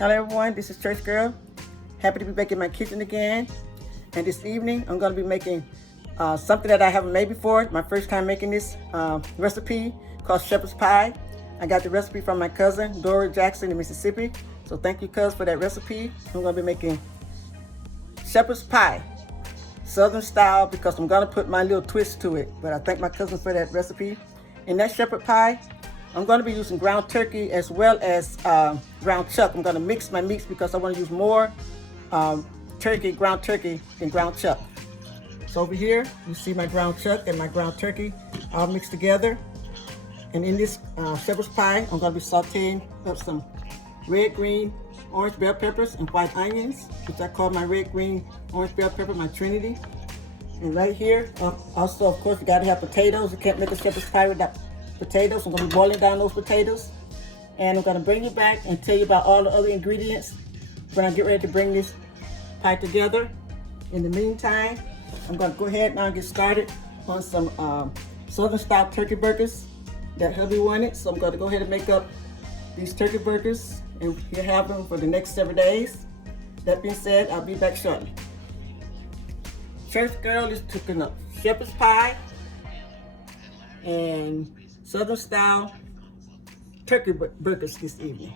Hello everyone, this is ChurchGirl. Happy to be back in my kitchen again. And this evening, I'm going to be making something that I haven't made before. My first time making this recipe called shepherd's pie. I got the recipe from my cousin, Dora Jackson in Mississippi. So thank you, cuz, for that recipe. I'm going to be making shepherd's pie, Southern style, because I'm going to put my little twist to it. But I thank my cousin for that recipe. In that shepherd pie, I'm going to be using ground turkey as well as ground chuck. I'm going to mix my meats because I want to use more ground turkey than ground chuck. So over here, you see my ground chuck and my ground turkey all mixed together. And in this shepherd's pie, I'm going to be sauteing up some red, green, orange bell peppers and white onions, which I call my red, green, orange bell pepper, my trinity. And right here, also, of course, you got to have potatoes. You can't make a shepherd's pie without potatoes. I'm going to be boiling down those potatoes. And I'm going to bring you back and tell you about all the other ingredients when I get ready to bring this pie together. In the meantime, I'm going to go ahead now and get started on some Southern style turkey burgers that hubby wanted. So I'm going to go ahead and make up these turkey burgers, and you'll have them for the next several days. That being said, I'll be back shortly. Church Girl is cooking up shepherd's pie and Southern style turkey burgers this evening.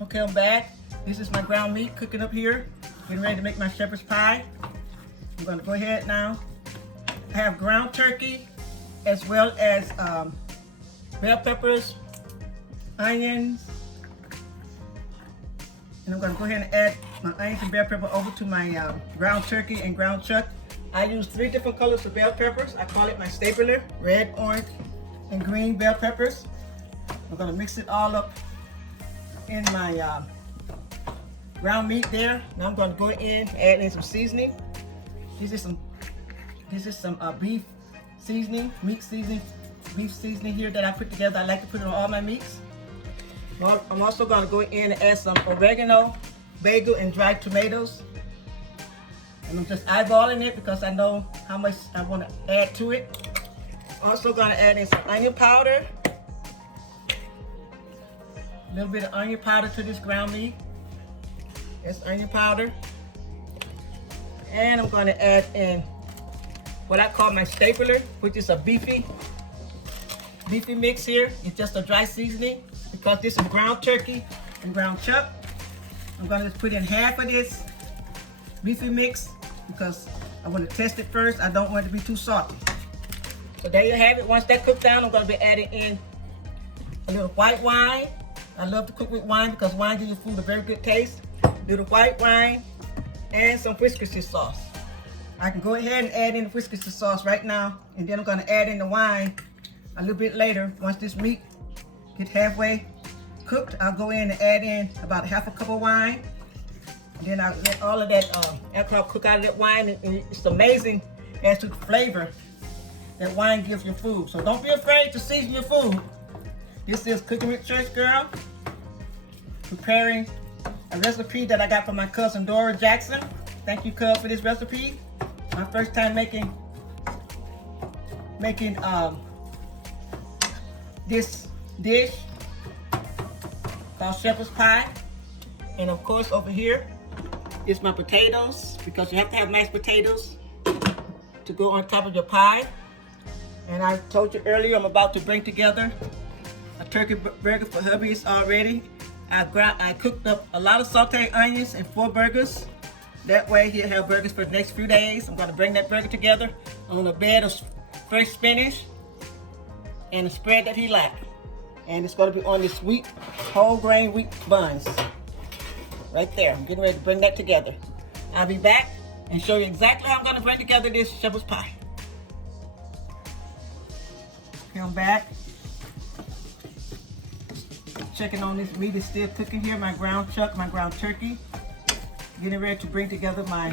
Okay, I'm back. This is my ground meat cooking up here. Getting ready to make my shepherd's pie. I'm going to go ahead now. I have ground turkey as well as bell peppers, onions, and I'm going to go ahead and add my onions and bell pepper over to my ground turkey and ground chuck. I use 3 different colors of bell peppers. I call it my stapler, red, orange, and green bell peppers. I'm going to mix it all up in my ground meat there. Now I'm going to go in and add in some seasoning. This is some beef seasoning, meat seasoning, beef seasoning here that I put together. I like to put it on all my meats. I'm also going to go in and add some oregano, basil, and dried tomatoes. And I'm just eyeballing it because I know how much I want to add to it. Also going to add in some onion powder. A little bit of onion powder to this ground meat. That's onion powder. And I'm going to add in what I call my stapler, which is a beefy mix here. It's just a dry seasoning because this is ground turkey and ground chuck. I'm going to just put in half of this beefy mix because I want to test it first. I don't want it to be too salty. So there you have it. Once that cooked down, I'm going to be adding in a little white wine. I love to cook with wine because wine gives your food a very good taste. A little white wine and some Worcestershire sauce. I can go ahead and add in the Worcestershire sauce right now, and then I'm going to add in the wine a little bit later. Once this meat gets halfway cooked, I'll go in and add in about half a cup of wine. And then I'll let all of that alcohol cook out of that wine, and it's amazing as to the flavor that wine gives your food. So don't be afraid to season your food. This is Cooking with Church Girl, preparing a recipe that I got from my cousin Dora Jackson. Thank you, cuz, for this recipe. My first time making this dish called shepherd's pie. And of course, over here is my potatoes, because you have to have mashed potatoes to go on top of your pie. And I told you earlier, I'm about to bring together a turkey burger for hubby's already. I cooked up a lot of sauteed onions and 4 burgers. That way he'll have burgers for the next few days. I'm going to bring that burger together on a bed of fresh spinach and a spread that he liked. And it's going to be on this whole grain wheat buns. Right there. I'm getting ready to bring that together. I'll be back and show you exactly how I'm going to bring together this shepherd's pie. Okay, I'm back. Checking on this meat is still cooking here. My ground chuck, my ground turkey. Getting ready to bring together my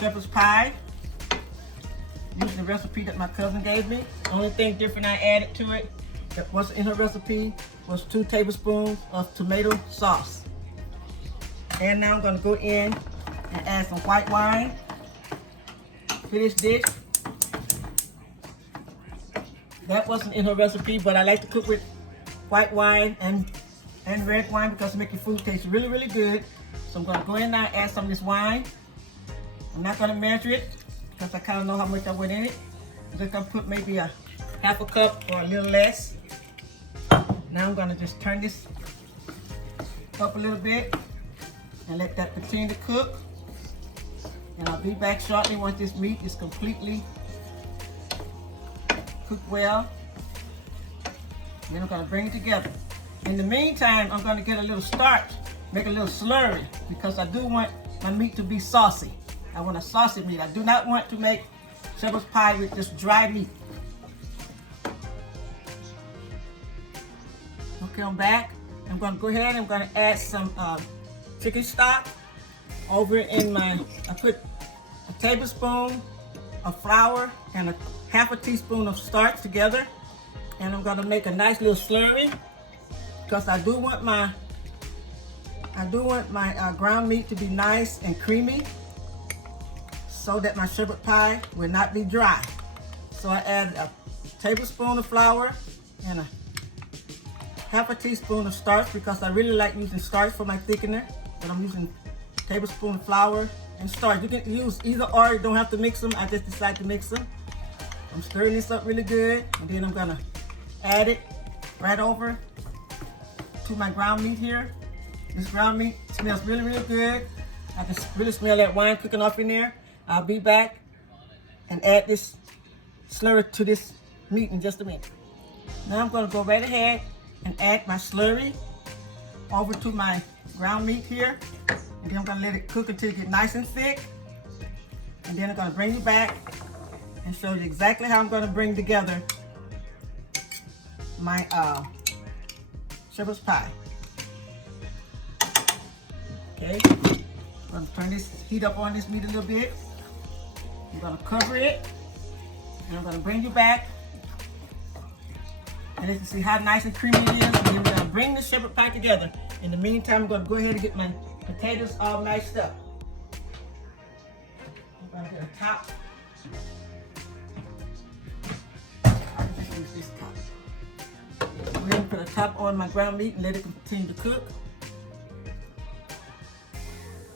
shepherd's pie using the recipe that my cousin gave me. The only thing different I added to it that wasn't in her recipe was 2 tablespoons of tomato sauce. And now I'm going to go in and add some white wine to this dish. That wasn't in her recipe, but I like to cook with white wine and and red wine because it makes your food taste really, really good. So I'm going to go in now and add some of this wine. I'm not going to measure it because I kind of know how much I put in it. I'm just going to put maybe a half a cup or a little less. Now I'm going to just turn this up a little bit and let that continue to cook. And I'll be back shortly once this meat is completely cooked well. Then I'm going to bring it together. In the meantime, I'm going to get a little starch, make a little slurry, because I do want my meat to be saucy. I want a saucy meat. I do not want to make shepherd's pie with just dry meat. Okay, I'm back. I'm going to go ahead and I'm going to add some chicken stock over in my, I put a tablespoon of flour and half a teaspoon of starch together. And I'm going to make a nice little slurry because I do want my ground meat to be nice and creamy so that my shepherd pie will not be dry. So I add a tablespoon of flour and half a teaspoon of starch because I really like using starch for my thickener, but I'm using a tablespoon of flour and starch. You can use either or, you don't have to mix them. I just decided to mix them. I'm stirring this up really good, and then I'm gonna add it right over to my ground meat here. This ground meat smells really, really good. I can really smell that wine cooking off in there. I'll be back and add this slurry to this meat in just a minute. Now I'm gonna go right ahead and add my slurry over to my ground meat here. And then I'm gonna let it cook until it gets nice and thick. And then I'm gonna bring you back and show you exactly how I'm gonna bring together my shepherd's pie. Okay, I'm gonna turn this heat up on this meat a little bit. I'm gonna cover it, and I'm gonna bring you back. And you can see how nice and creamy it is. And then we're gonna bring the shepherd pie together. In the meantime, I'm gonna go ahead and get my potatoes all mashed up. I'm gonna get a top. I'll just use this top. We're gonna put a top on my ground meat and let it continue to cook.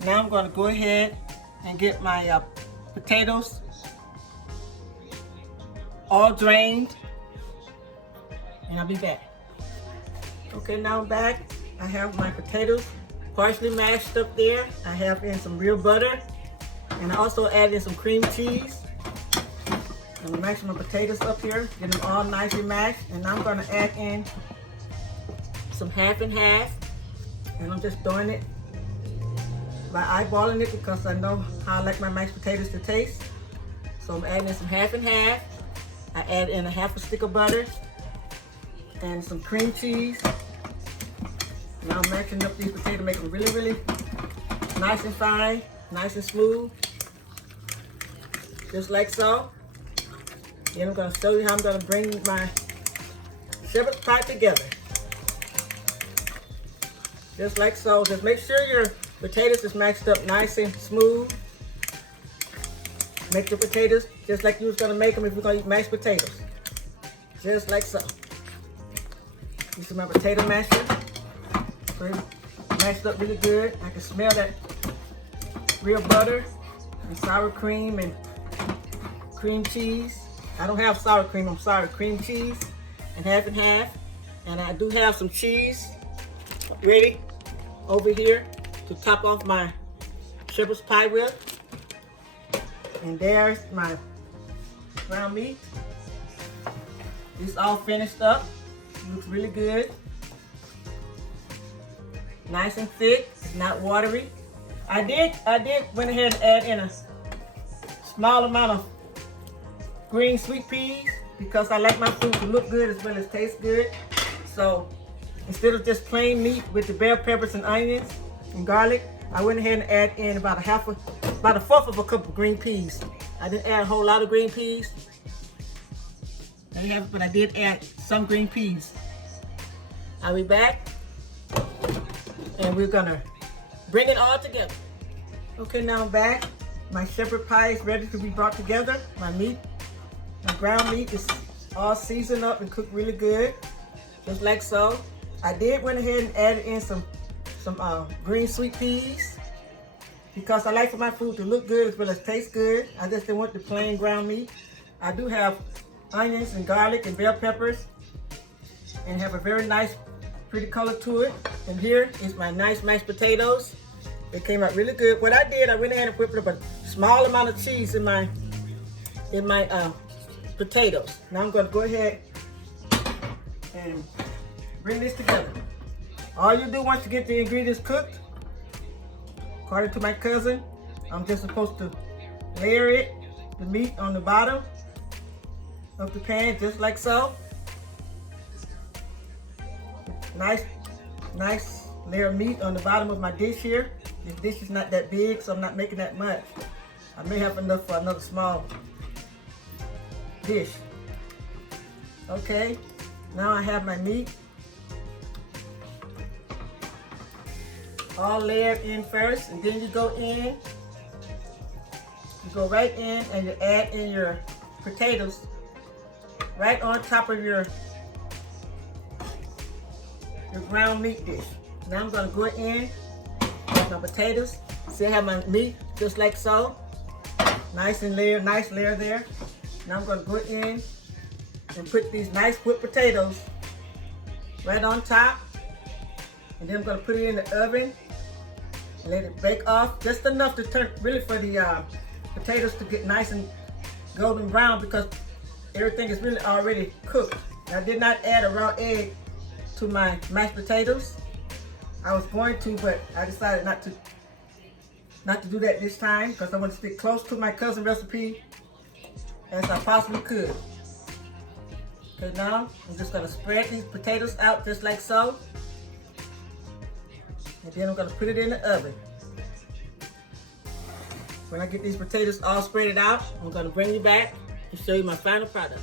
Now I'm gonna go ahead and get my potatoes all drained. And I'll be back. Okay, now I'm back. I have my potatoes partially mashed up there. I have in some real butter. And I also added in some cream cheese. I'm mashing my potatoes up here, get them all nicely mashed. And now I'm gonna add in some half and half. And I'm just doing it by eyeballing it because I know how I like my mashed potatoes to taste. So I'm adding in some half and half. I add in a half a stick of butter and some cream cheese. Now I'm mashing up these potatoes, make them really, really nice and fine, nice and smooth, just like so. Then I'm gonna show you how I'm gonna bring my shepherd's pie together. Just like so. Just make sure your potatoes is mashed up nice and smooth. Make the potatoes just like you was gonna make them if you're gonna eat mashed potatoes. Just like so. This is my potato masher. Mashed up really good. I can smell that real butter and sour cream and cream cheese. I don't have sour cream, I'm sorry, cream cheese and half. And I do have some cheese ready over here to top off my shepherd's pie with. And there's my ground meat. It's all finished up. It looks really good. Nice and thick, it's not watery. I did went ahead and add in a small amount of green sweet peas because I like my food to look good as well as taste good. So instead of just plain meat with the bell peppers and onions and garlic, I went ahead and add in about a fourth of a cup of green peas. I didn't add a whole lot of green peas. But I did add some green peas. I'll be back and we're gonna bring it all together. Okay, now I'm back. My shepherd pie is ready to be brought together. My ground meat is all seasoned up and cooked really good, just like so. I did went ahead and added in some green sweet peas because I like for my food to look good as well as taste good. I just didn't want the plain ground meat. I do have onions and garlic and bell peppers and have a very nice, pretty color to it. And here is my nice mashed potatoes. It came out really good. What I did, I went ahead and whipped up a small amount of cheese in my potatoes. Now I'm going to go ahead and bring this together. All you do once you get the ingredients cooked, according to my cousin, I'm just supposed to layer the meat on the bottom of the pan, just like so. Nice layer of meat on the bottom of my dish here. This dish is not that big, so I'm not making that much. I may have enough for another small dish. Okay, now I have my meat all layered in first, and then you go right in and you add in your potatoes right on top of your ground meat dish. Now I'm going to go in with my potatoes. See, I have my meat just like so. Nice layer there. Now I'm going to go in and put these nice whipped potatoes right on top. And then I'm going to put it in the oven and let it bake off just enough to turn, really for the potatoes to get nice and golden brown, because everything is really already cooked. I did not add a raw egg to my mashed potatoes. I was going to, but I decided not to do that this time because I want to stick close to my cousin recipe as I possibly could. Okay, now I'm just going to spread these potatoes out just like so. And then I'm going to put it in the oven. When I get these potatoes all spread out, I'm going to bring you back and show you my final product.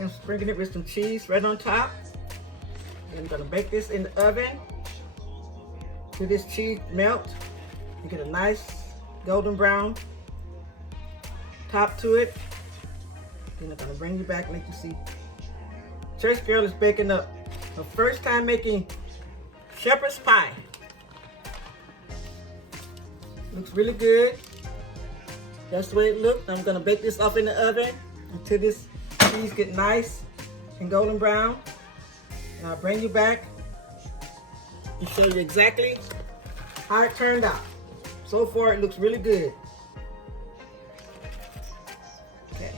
I'm sprinkling it with some cheese right on top. And I'm going to bake this in the oven till this cheese melt and get a nice golden brown top to it. Then I'm going to bring you back and let you see. Church Girl is baking up her first time making shepherd's pie. Looks really good. That's the way it looks. I'm going to bake this up in the oven until this cheese get nice and golden brown. And I'll bring you back and show you exactly how it turned out. So far, it looks really good. Okay.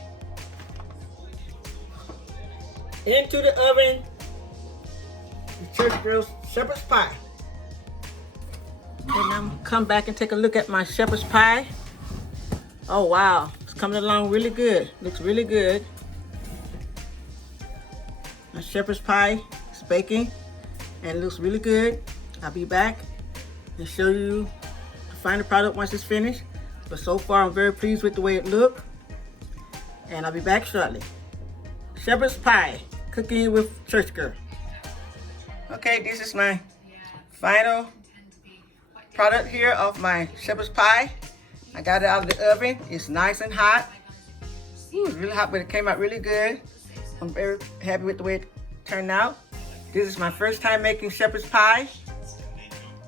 Into the oven, the Church Girl's shepherd's pie. Okay, now I'm gonna come back and take a look at my shepherd's pie. Oh wow, it's coming along really good. Looks really good. My shepherd's pie is baking and looks really good. I'll be back and show you the final product once it's finished. But so far, I'm very pleased with the way it looks. And I'll be back shortly. Shepherd's pie, cooking with Church Girl. Okay, this is my final product here of my shepherd's pie. I got it out of the oven. It's nice and hot. Ooh, it's really hot, but it came out really good. I'm very happy with the way it turned out. This is my first time making shepherd's pie,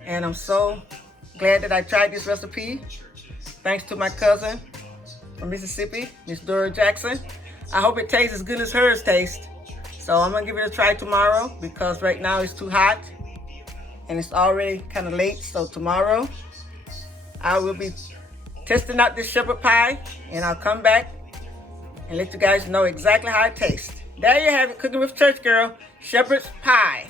and I'm so glad that I tried this recipe. Thanks to my cousin from Mississippi, Miss Dora Jackson. I hope it tastes as good as hers tastes. So I'm gonna give it a try tomorrow because right now it's too hot and it's already kind of late. So tomorrow I will be testing out this shepherd pie and I'll come back and let you guys know exactly how it tastes. There you have it, cooking with Church Girl, shepherd's pie.